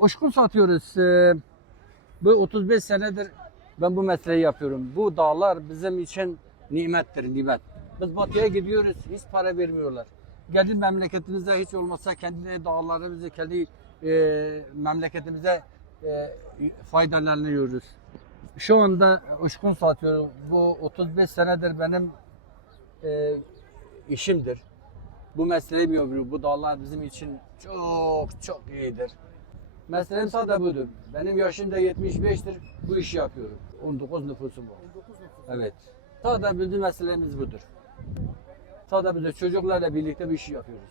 Uçkun satıyoruz. Ee, Bu 35 senedir ben bu mesleği yapıyorum. Bu dağlar bizim için nimettir, nimet. Biz batıya gidiyoruz, hiç para vermiyorlar. Gelin memleketimize hiç olmazsa kendi dağlarımızı, kendi e, memleketimize e, faydalanıyoruz. Şu anda uçkun satıyorum. Bu 35 senedir benim e, işimdir. Bu mesleğim yapıyorum. Bu dağlar bizim için çok çok iyidir. Mesleğim sadece budur. Benim yaşım da 75'tir. Bu işi yapıyorum. 19 nüfusum var. Evet. Sadece bizim mesleğimiz budur. Sadece biz çocuklarla birlikte bu işi yapıyoruz.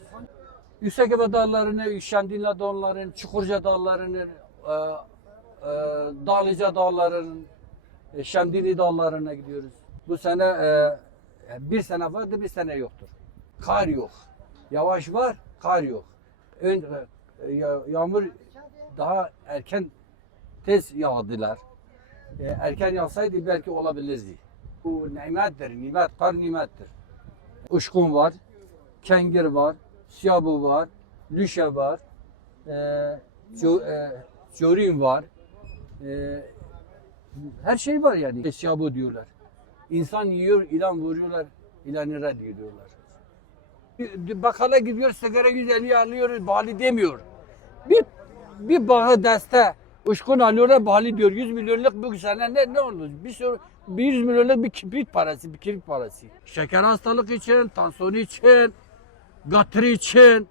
Yüksekova dağlarını, Şemdinli dağlarının, Çukurca dağlarının, e, e, Dağlıca dağlarının, e, Şemdinli dağlarına gidiyoruz. Bu sene e, bir sene vardı, bir sene yoktur. Kar yok. Yavaş var, kar yok. Ön, e, ya- yağmur daha erken tez yağdılar. E, erken yağsaydı belki olabilirdi. Bu nimettir, nimet, kar nimettir. Uşkun var, kengir var, siyabu var, lüşe var, e, co, e, corin var. E, her şey var yani. Siyabu diyorlar. İnsan yiyor, ilan vuruyorlar, ilanı reddediyorlar. Bir- Bakkala gidiyor, sigara 150 alıyor, bali demiyor. Bir bir bağı deste uçkun alıyorlar, bali diyor. 100 milyonluk bu sene ne, ne olur? Bir sürü bir 100 milyonluk bir kibrit parası, bir kibrit parası. Şeker hastalık için, tansiyon için, gatri için,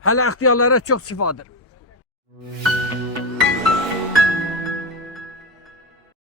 hele ihtiyarlara çok şifadır.